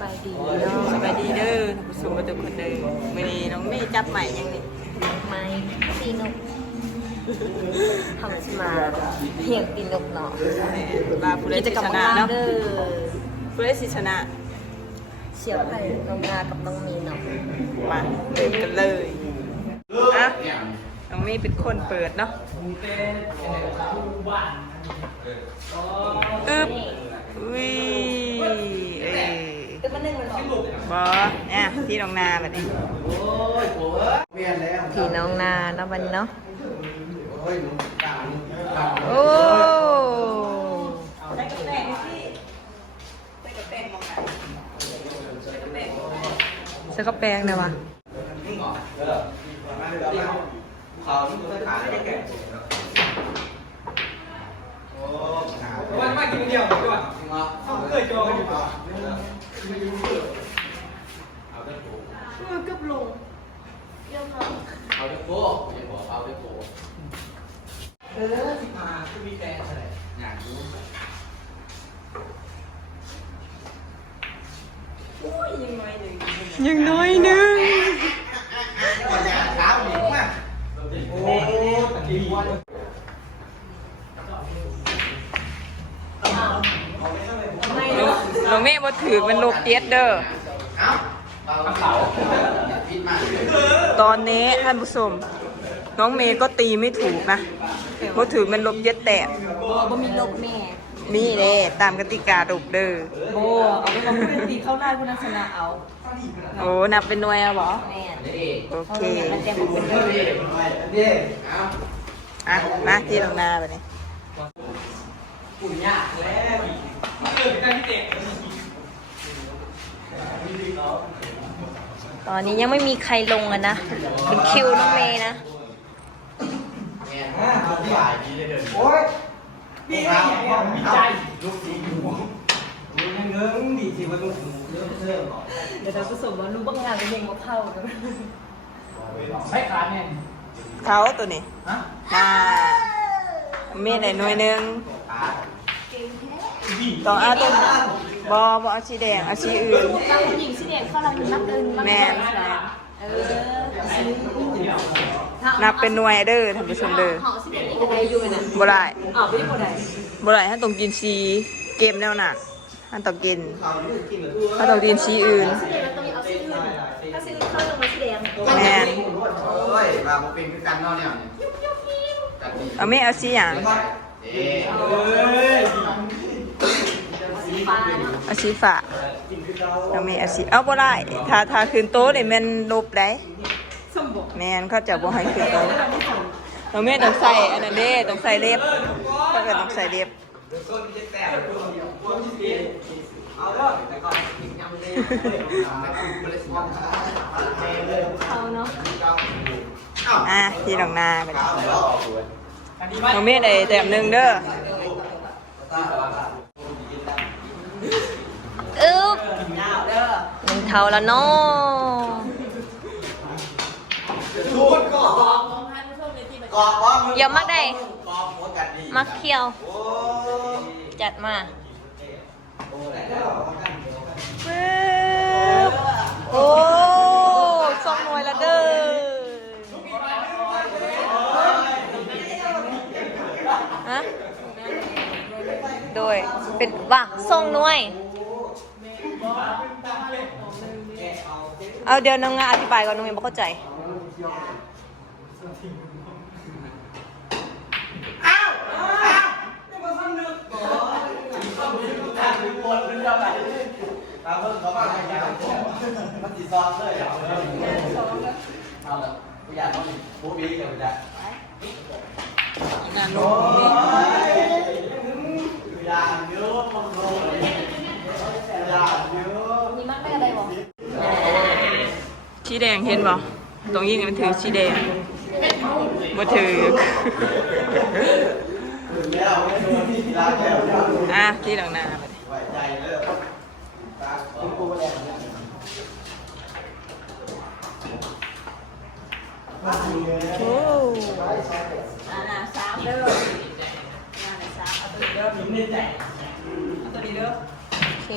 บายดีสบายดีเด้อท่านผู้ชมทุกคนเด้อมื้อนี้น้องเมย์จับใหม่ยังนี่ไม้ตีนกทำชิมาเพียงตีนกเนาะว่าผู้ใดกิจสิกรรมชของนะเราเนาะเด้อผู้ใดสิชนะเชียวไผ่น้องนากับน้องมีเนาะมาเริ่มกันเลยอะน้องเมย์เป็นคนเปิดเนาะอึ๊บอุ้ยเอ้ยก็ มาหนึ่งมันหรอบอเนี่ยที่น้องนาแบบนี้พี่น้องนาเนาะวันนี้เนาะโอ้ใส่กระแปงเลยวะวันมากินเดียวดีกว่า เขาเคยโจกันอยู่ป่ะเอาเด็กโก้อย่าบอกเอาเด็กโก้เออสิมาคือมีแฟนอะไรอยากรู้ยังน้อยหนึงถามหนิว่าโอ้ตะกี้วันน้ องเมย์บ่ถือมันลบเจ็ดเด้อเอ้าเอาเขาพิดมากตอนนี้ท่านผู้ชมน้องเมย์ก็ตีไม่ถูกนะบ่ถือมันลบเจ็ดแต้มบ่มีลกแม่มีเด้ตามกติกาดบเด้อโบเอาไปบอกผู้เป็นตีเข้าได้ผู้นั้นชนะเอาโอ้นับเป็นหน่วยเอาบ่แม่เด็กโอเขาเคเรียนมันเต็มเป็นเรื่องเด็กเด็กเอาอะมาที่น้องนาแบบนี้ปุ่นยากแล้วเกิดการที่เด็ก ตอนนี้ยังไม่มีใครลงอะนะ เป็นคิวน้องเมย์นะแม่เอาที่บ่ายดีเลยเดินโอ้ยพี่ไอ้ยังมีใจลูกสีหัวรู้ยังเงินดีสิว่าต้องหูเยอะเสื่อมก่อนเดี๋ยวเราผสมว่ารู้บ้างงานเป็นเพลงมะเข้ากันใช้ขาเนี่ยเขาตัวนี้ฮะมาเมย์ได้หน่วยหนึงขาต้องเอาตัว บ่บ่เอาสีแดงเอาสีอื่น เราหญิงสีแดงเข้าเราอยู่นับเดินแม่น เออนับเป็นหน่วยเด้อท่านผู้ชมเด้อห่อสีแดงนี่ก็ได้อยู่นะบ่ได้อ๋อไม่ได้หมดเลยบ่ได้ท่านต้องกินสีเกมแนวหนักท่านต้องกินเขาอยู่กินกับทั่วท่านต้องกินสีอื่น สีแดงเราต้องเอาสีอื่นถ้าสีอื่นเข้าลงมาสีแดงแม่นโอ้ยมาบ่เป็นคือกันเนาะเนี่ยจัดดีเอาเมย์เอาสีหยังเอ๊ะเอ้ยสีฟ้าเนาะเอาสีฟ้าเอาเมย์เอาสีเอาบ่ได้ถ้าถ้าขึ้นโต๊ะนี่แม่นลบได้สมบูรณ์แม่นเขาจะบ่ให้ขึ้นโต๊ะเอาเมย์ต้องใส่อันนั้นเด้ต้องใส่เล็บก็ก็ต้องใส่เล็บเอาเด้อแต่ก่อนเขาเนาะอะที่น้องนาไปอันนี้ว่าน้องเมย์ได้แต้มหนึงเด้ออึ๊บหนึ่ง เท่าแล้วเนาะทุกก็กอบว่ามึงอย่ามักได้ กอบหัวกันดีมักเคียว โอ้จัดมาโอ้ได้แล้วปึ๊บโอ้สองหน่วยละเด้อฮะโดยเป็นว่าส่งหน่วย เอาเดี๋ยวน้องงาอธิบายก่อนน้องเมย์บ่เข้าใจ ตามเพิ่งเขามาให้ยาวมันติดซอนเลยเอาเลยเอาเลยผู้ใหญ่ต้องผู้บีกับผู้ใหญ่งานโอ้งยผู้ใหญ่เยอะมันโดนผู้ใหญ่เยอะ มีมากไม่อะไรบอ ชีแดงเห็นบ่ตรงยิงมันถือชีแดงบ่ถือแล้วไม่โดนที่ร้านแก้วแล้วอะที่หลังหน้าไปดิไว้ใจเลยตาคุณกูแรงโอ้อ่าสามเด้อเดี๋ยวถึงนี่แจกตัวนี้เด้อโอเค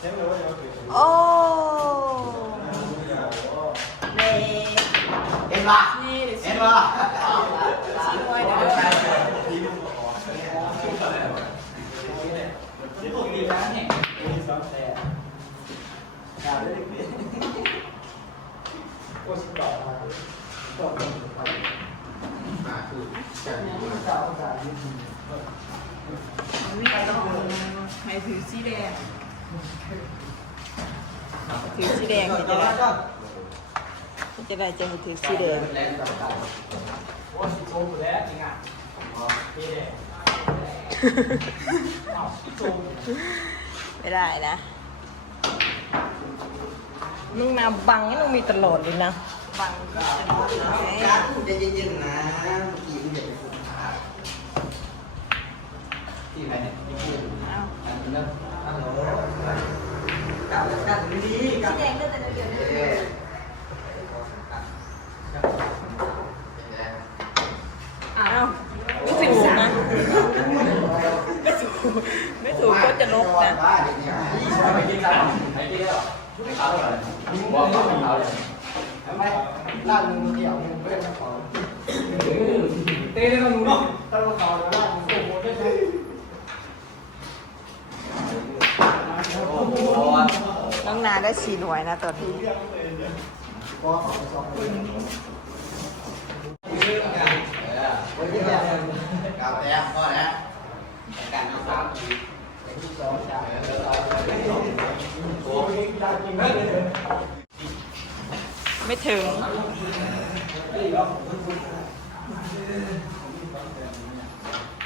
โอ้เเห็นป่ะเห็นป่ะให้ถือสีแดง ถือสีแดงจะได้จะได้จะให้ถือสีแดงโอ้สิโชว์แล้วจริงอะพี่เด็กอ้าวโชว์ไม่ได้นะมึงมาบังให้มึงมีตลอดเลยนะ บังก็จะหมดเลยใจเย็นๆนะเมื่อกี้มึงอย่าไปฝึกขาที่ไหนเนี่ยที่พูดอ้าว อันนี้นะฮัลโหลกลับแล้วกันดีกับแดงก็แต่เดียวเอ๊ะอ้าวไม่ถูกนะไม่ถูกไม่ถูกก็จะลบนะบ้าเด็กเนี่ยไปกินกันไปกินแล้วไม่ขาวเลยบอกว่าไม่ขาวเลยทำไมร้านมึงเดี่ยวมึงเพื่อนมาขอเต้ได้ต้องรู้นาะถ้เราขอแล้วร้านมึงโอ้โหได้ไหมโอ้โห น้องนาได้สี่หน่วยนะตอนนี้ไม่ถึง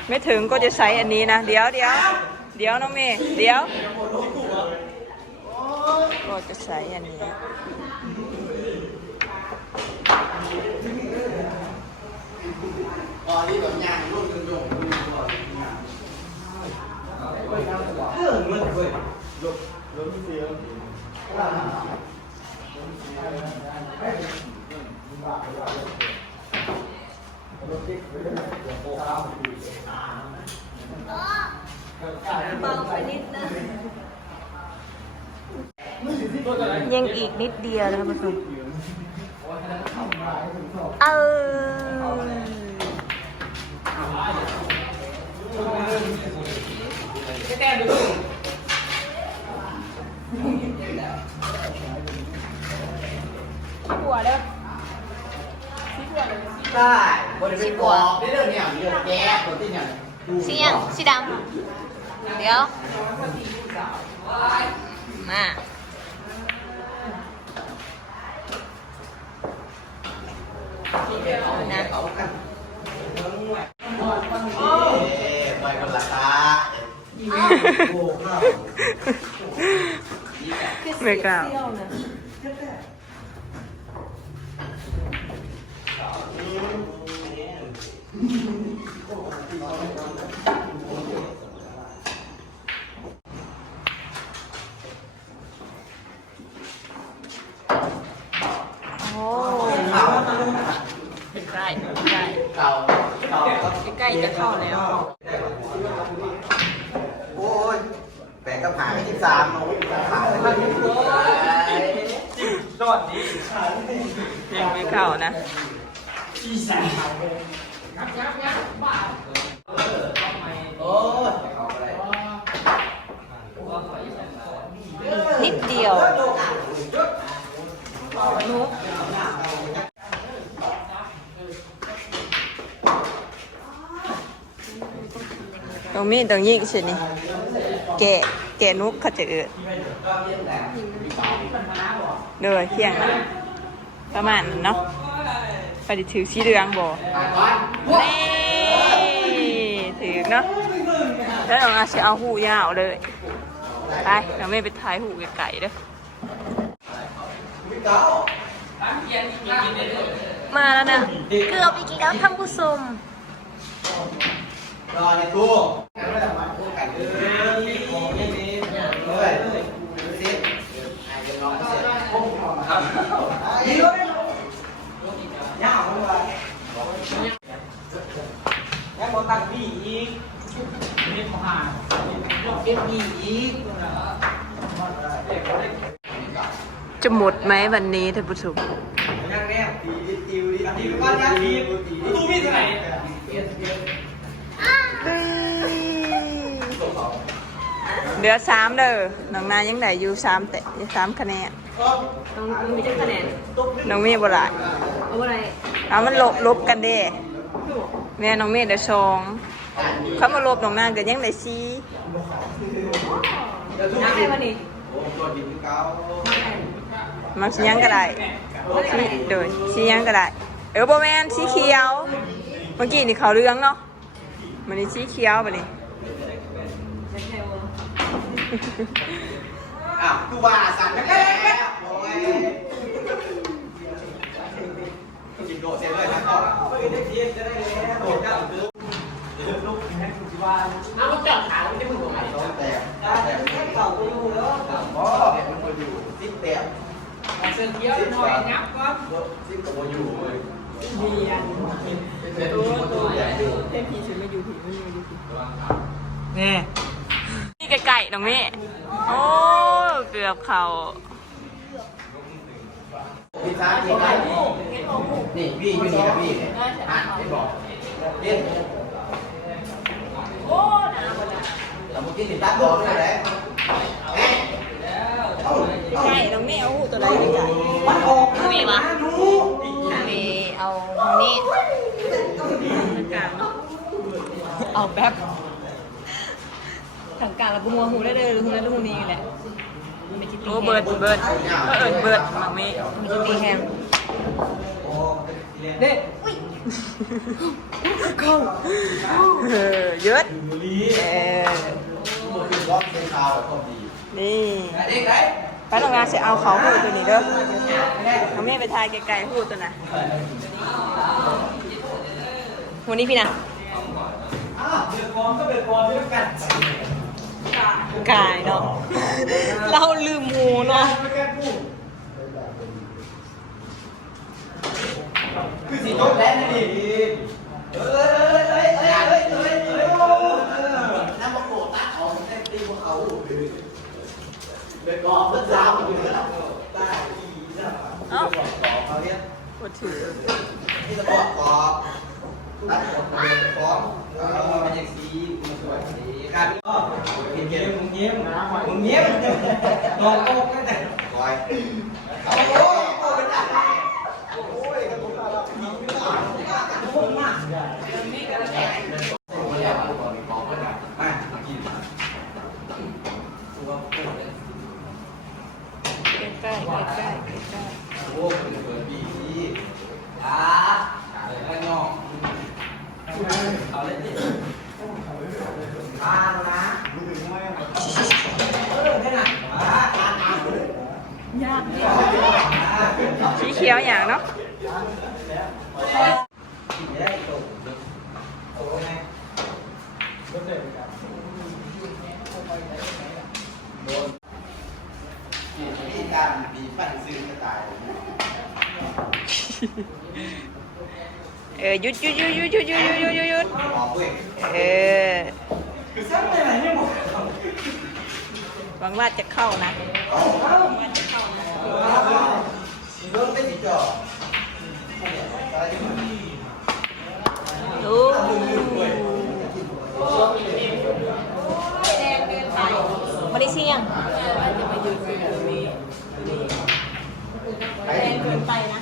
ไม่ถึงก็จะใช้อันนี้นะ เดี๋ยวเดี๋ยว เดี๋ยวน้องเมย์เดี๋ยวก็จะใช้อันนี้ ยังรุ่นก่อนเออเงินเว้ยลบลบเสียงเบาไปนิดนึงยังอีกนิดเดียวนะคะผู้ชมเออตัวเด้อได้บริเวณกรอบได้เรื่องเนี่ยเรื่องแก๊สตัวที่เนี่ยสียังสีดำ เดี๋ยว มานะเขากันเอ๊ะไปคนละตาโอ้โหไม่กล้า โอ้ เก่า ใกล้ใกล้ เก่าเก่า ใกล้จะเข้าแล้ว โอ้ยแบ่งกับหาไม่ที่สามขายมัน สวัสดี ยังไม่เข้านะ โอ้ย นิดเดียวนุก ตรงนี้ตรงยิงสินี่แกะแกะนุกเขาจะเอือดเด้อเที่ยงนะประมาณนั้นเนาะไปดิถือสีเหลืองบ่นี่ถือเนาะแล้วเราอาจจะเอาหูยาวเลยไปเราไม่ไปถ่ายหูไก่ๆเด้อมาแล้วนะเกือบอีกแล้วท่านผู้ชม รอในตู้กันไม่ด้มาพูดกันเลยของเล่นนี้เนี่ยเลยสิไอ้เดี๋ยวน้องเสร็จพุ่งออกมาครับนี่เลยยากมากเลยแล้วก็ตั้งพี่อีกเล่นมหาลกเป็นพี่อีกจะหมดไหมวันนี้ท่านผู้ชมนั่งแน่ตีติวดิตีบ้านยักษ์ตีตู้พี่ที่ไหน เหลือสามเด้อน้องนายยังได้อยู่สามแต่สามคะแนนต้องมีจักคะแนนน้องเมย์บ่หลายเอาอะไรเอามันลบลบกันเด้แม่น้องเมย์ได้สองเขามาลบน้องนางก็ยังได้สี่น้ำให้วันนี้โอ้ตัวดินเก่ามักสิยังก็ได้สิโดยสิยังก็ได้เออบ่แม่นสีเขียว เมื่อกี้นี่เขาวเหลืองเนาะมันนี่สีเขียวบัดนี้ อ้าวคือว่าสั่นแล้วโอ้ยจิบโดดเสร็จเลยครับก็ไม่ได้เทียนจะได้แล้วโดดเจ้าคือลูกให้คุณว่าเอาจับขาแล้วจะมึงตรงไหนแต่แต่แค่เก่าก็อยู่แล้วอ๋อเนี่ยมันก็อยู่ซิปแตกเส้นเกี้ยวหน่อยงับก็ซิปก็บ่อยู่เลยมีอันเป็นตัวตัวใหญ่อยู่เทพีชุดไม่อยู่ผีไม่อยู่ที่นี่ น้องเมย์โอ้เกือบเขาพี่ช้าพี่ได้นี่พี่อยู่นี่กับพี่เนี่ยอะไม่บอกเล่นโอ้น้ำมันเราเมื่อกี้ติดตั้งบอกเลยแหละเอ๊ะใช่น้องเมย์เอาหูตัวไหนไก่มันออกมีวะมีเอานี่เอาแบบ ถังกลางแล้วก็มัวหูได้เลยหูนั้นหูนี้แหละไม่คิดโอ้เบิร์ดเบิร์ดก็เอิญเบิร์ดน้องเมย์มันจะตีแฮมเด็กเออเยอะเออมันคือร้องเพลงข่าวแบบคนดีนี่เด็กไหนป้าโรงงานจะเอาเขาหูตัวนี้เด้อน้องเมย์ไปทายไกลๆหูตัวน่ะวันนี้พี่นะอ้าวเดือด กองก็เดือดกองด้วยกันกายเนาะเราลืมหูเนาะไม่แก้กู้คือสีจบแล้วนี่เอ้ยเอ้ยเอ้ยเอ้ยเอ้ยเอ้ยเอ้ยน้ำมันโกรธตาเขาได้ตีพวกเขาเด็กกองเมื่อเช้าอยู่แล้วตาอีนะเอ้าเขาเรียกปวดถือที่จะบอกกอบตัดกอบฟ้องเออมันยังสีมันสวยสีครับ เงียบมึงเงียบมึงเงียบโดนโกงตั้งแต่คอยโอ้ สีเขียวอย่างเนาะกินได้ตกโอ้ยโดยเออหยุดหยุดหยุดหยุดหยุดหยุดหยุดหยุดหยุดเออหวังว่าจะเข้านะ ดจอโอ้มาได้เสี่ยงไปแรงเกินไปนะ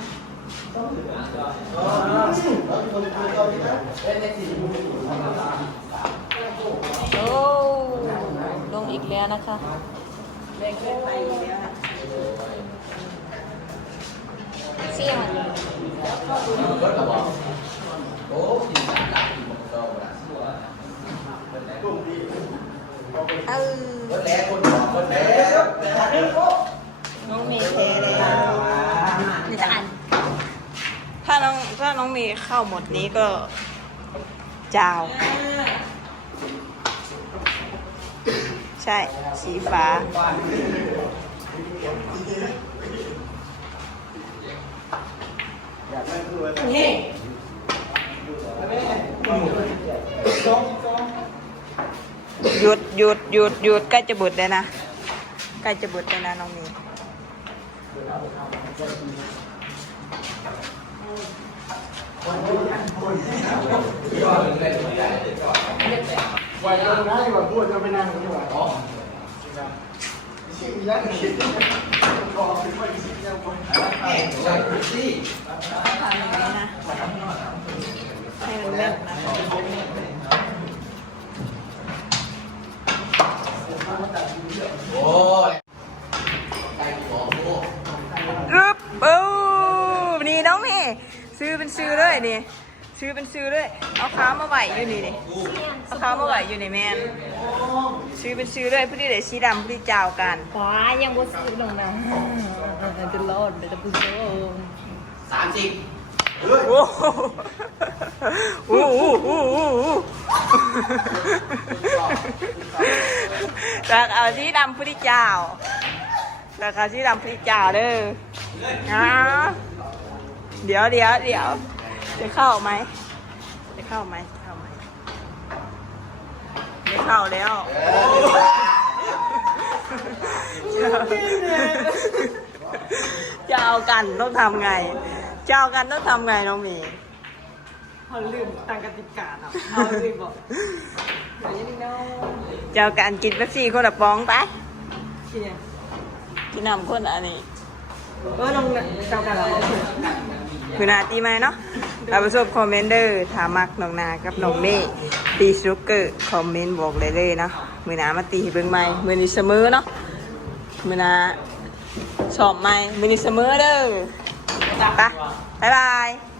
โอ้ลงอีกแล้วนะคะแรงเกินไปอยู่แล้วนะ เสี่ยง รถกระบอกโอ้กินสารกินหมดโซ่ละเออรถแล้วคนบอกรถแล้วน้องเมย์แพ้แล้วจะอ่านถ้าน้องถ้าน้องเมย์เข้าหมดนี้ก็จาว ใช่ สีฟ้า หยุดหยุดหยุดหยุดใกล้จะบุดเลยนะใกล้จะบุดเลยนะน้องมีวันนี้นะที่ว่าพูดจะไปนั่งกันดีกว่าอ๋อชิมยังชิมพอเป็นคนชิมยังพอเอ้ยใส่พี่ทำอย่างนี้นะให้มันแน่นนะ โอ้ยไก่หัวหมูรึบโอ้นี่น้องนี่ซื้อเป็นซื้อเลยนี่ซื้อเป็นซื้อเลยเอาขามาไหวอยู่นี่นี่เอาขามาไหวอยู่นี่แมนซื้อเป็นซื้อเลยผู้ที่ได้สีดำผู้ที่เจ้ากันขวายังบ่ซื้อลงนะจะรอดจะพูดโสามสิบโอ้โหโอ้โหโอ้โห แล้วเอาสีดำผู้ที่เจ้าแล้วเอาสีดำผู้ที่เจ้าเด้อนะเดี๋ยวเดี๋ยวเดี๋ยวจะเข้าไหมจะเข้าไหมจะเข้าไหมไม่เข้าแล้วจะเอากันต้องทำไงจะเอากันต้องทำไงน้องมี เขาลืมตั้งกติกาเนาะเขาลืมบอกเดี๋ยวนี้น้องจะเอากันกินเป๊ปซี่คนละปองไปกินยังกินน้ำคนละอันนี้เออลงเจ้ากันแล้วคือนาตีไหมเนาะเราประสบคอมเมนเดอร์ถามักน้องนากับน้องเมฆตีสนุกเกอร์คอมเมนต์บอกเลยเลยเนาะมือหนามาตีให้เบิ่งใหม่มือนี้เสมอเนาะมือหนาสอบใหม่มือนี้เสมอเด้อไปบ๊ายบาย